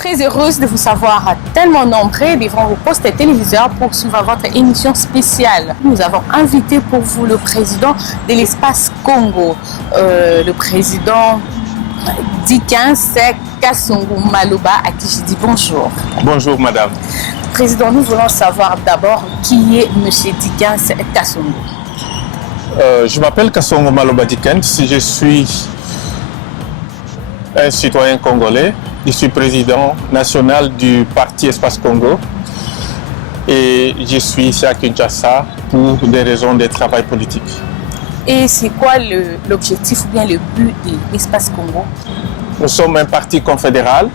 très heureuse de vous savoir tellement nombreux devant vos postes téléviseurs pour suivre votre émission spéciale. Nous avons invité pour vous le président de l'espace Congo, le président Dickens Kasongo Maloba, à qui je dis bonjour. Bonjour madame. Président, nous voulons savoir d'abord qui est M. Dickens Kasongo. Je m'appelle Kasongo Maloba Dickens, je suis un citoyen congolais, je suis président national du parti Espace Congo et je suis ici à Kinshasa pour des raisons de travail politique. Et c'est quoi l'objectif ou bien le but de l'Espace Congo? Nous sommes un parti confédéral,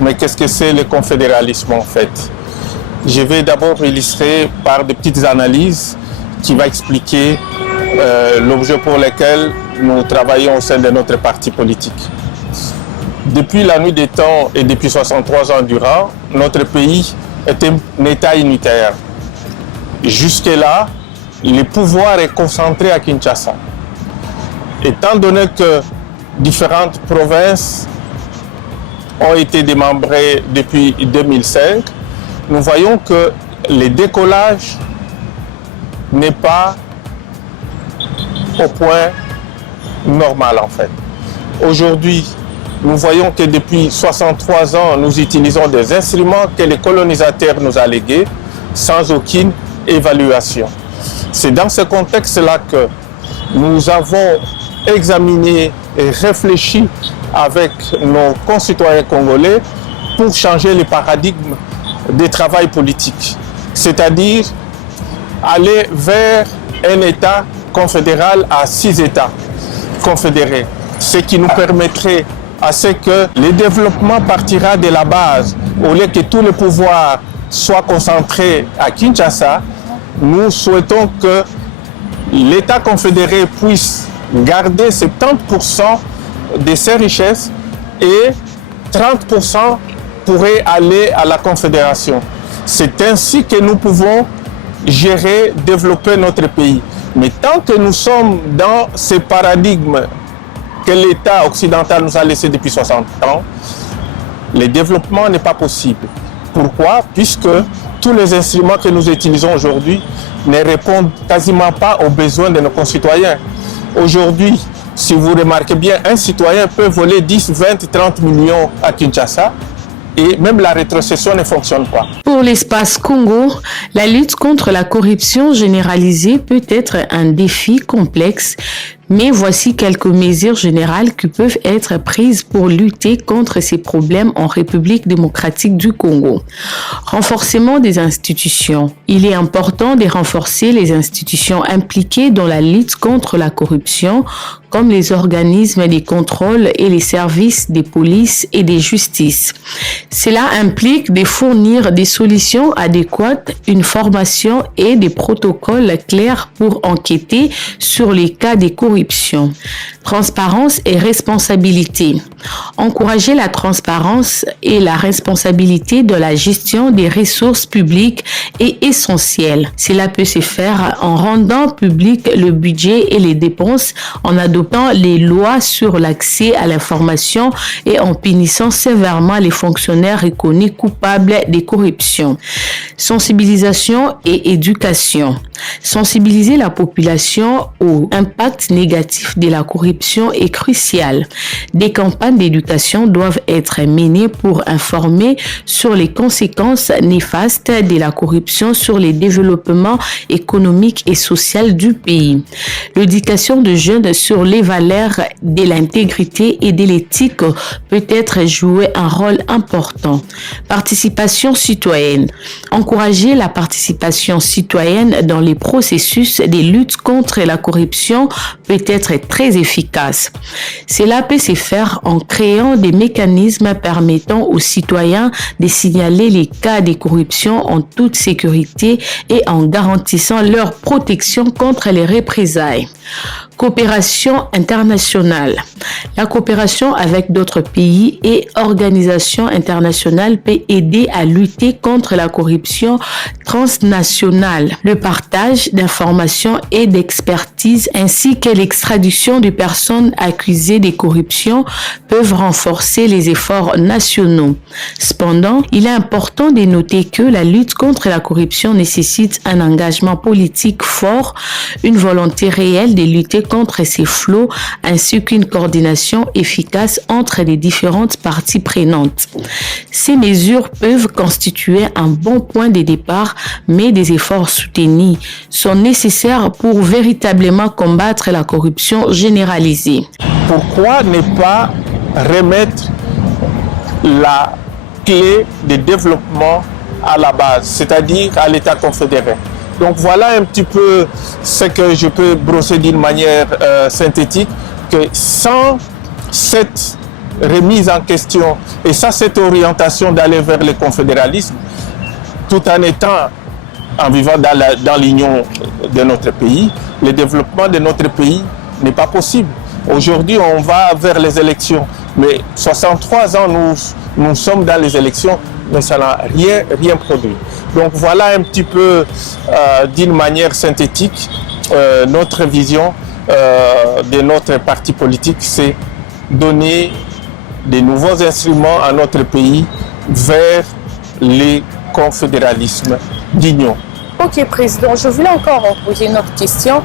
mais qu'est-ce que c'est le confédéralisme en fait? Je vais d'abord illustrer par des petites analyses qui vont expliquer l'objet pour lequel nous travaillons au sein de notre parti politique. Depuis la nuit des temps et depuis 63 ans durant, notre pays est un État unitaire. Jusque-là, le pouvoir est concentré à Kinshasa. Étant donné que différentes provinces ont été démembrées depuis 2005, nous voyons que le décollage n'est pas au point normal en fait. Aujourd'hui, nous voyons que depuis 63 ans, nous utilisons des instruments que les colonisateurs nous ont légués sans aucune évaluation. C'est dans ce contexte-là que nous avons examiné et réfléchi avec nos concitoyens congolais pour changer le paradigme des travail politique, c'est-à-dire aller vers un État confédéral à 6 États confédérés, ce qui nous permettrait à ce que le développement partira de la base. Au lieu que tout le pouvoir soit concentré à Kinshasa, nous souhaitons que l'État confédéré puisse garder 70% de ses richesses et 30% pourrait aller à la confédération. C'est ainsi que nous pouvons gérer, développer notre pays. Mais tant que nous sommes dans ce paradigme que l'État occidental nous a laissé depuis 60 ans, le développement n'est pas possible. Pourquoi? Puisque tous les instruments que nous utilisons aujourd'hui ne répondent quasiment pas aux besoins de nos concitoyens. Aujourd'hui, si vous remarquez bien, un citoyen peut voler 10, 20, 30 millions à Kinshasa et même la rétrocession ne fonctionne pas. Pour l'espace Congo, la lutte contre la corruption généralisée peut être un défi complexe, mais voici quelques mesures générales qui peuvent être prises pour lutter contre ces problèmes en République démocratique du Congo. Renforcement des institutions. Il est important de renforcer les institutions impliquées dans la lutte contre la corruption, comme les organismes de contrôle et les services de police et de justice. Cela implique de fournir des solutions adéquates, une formation et des protocoles clairs pour enquêter sur les cas de corruption. Transparence et responsabilité. Encourager la transparence et la responsabilité de la gestion des ressources publiques est essentiel. Cela peut se faire en rendant public le budget et les dépenses, en adoptant les lois sur l'accès à l'information et en punissant sévèrement les fonctionnaires reconnus coupables de corruption. Sensibilisation et éducation. Sensibiliser la population au impact négatif de la corruption est crucial. Des campagnes d'éducation doivent être menées pour informer sur les conséquences néfastes de la corruption sur le développement économique et social du pays. L'éducation de jeunes sur les valeurs de l'intégrité et de l'éthique peut être jouer un rôle important. Participation citoyenne. Encourager la participation citoyenne dans les processus de lutte contre la corruption peut être très efficace. Cela peut se faire en créant des mécanismes permettant aux citoyens de signaler les cas de corruption en toute sécurité et en garantissant leur protection contre les représailles. Coopération internationale. La coopération avec d'autres pays et organisations internationales peut aider à lutter contre la corruption transnationale, le partage d'informations et d'expertise ainsi que l'extradition de personnes accusées de corruption peuvent renforcer les efforts nationaux. Cependant, il est important de noter que la lutte contre la corruption nécessite un engagement politique fort, une volonté réelle de lutter contre ces fléaux ainsi qu'une coordination efficace entre les différentes parties prenantes. Ces mesures peuvent constituer un bon point de départ, mais des efforts soutenus sont nécessaires pour véritablement combattre la corruption généralisée. Pourquoi ne pas remettre la clé de développement à la base, c'est-à-dire à l'État confédéré? Donc voilà un petit peu ce que je peux brosser d'une manière synthétique, que sans cette remise en question et sans cette orientation d'aller vers le confédéralisme, tout en étant, en vivant dans l'union de notre pays, le développement de notre pays n'est pas possible. Aujourd'hui, on va vers les élections, mais 63 ans, nous sommes dans les élections, mais ça n'a rien produit. Donc voilà un petit peu, d'une manière synthétique, notre vision de notre parti politique, c'est donner de nouveaux instruments à notre pays vers le confédéralisme d'union. Ok, Président, je voulais encore poser une autre question.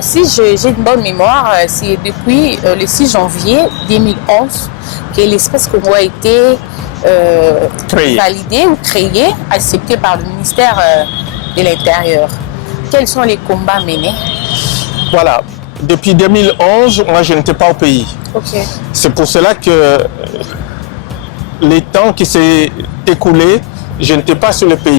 Si j'ai une bonne mémoire, c'est depuis le 6 janvier 2011 que l'espace Congo a été validé ou créé, accepté par le ministère de l'Intérieur. Quels sont les combats menés? Voilà, depuis 2011, moi je n'étais pas au pays. Okay. C'est pour cela que les temps qui s'est écoulé, je n'étais pas sur le pays.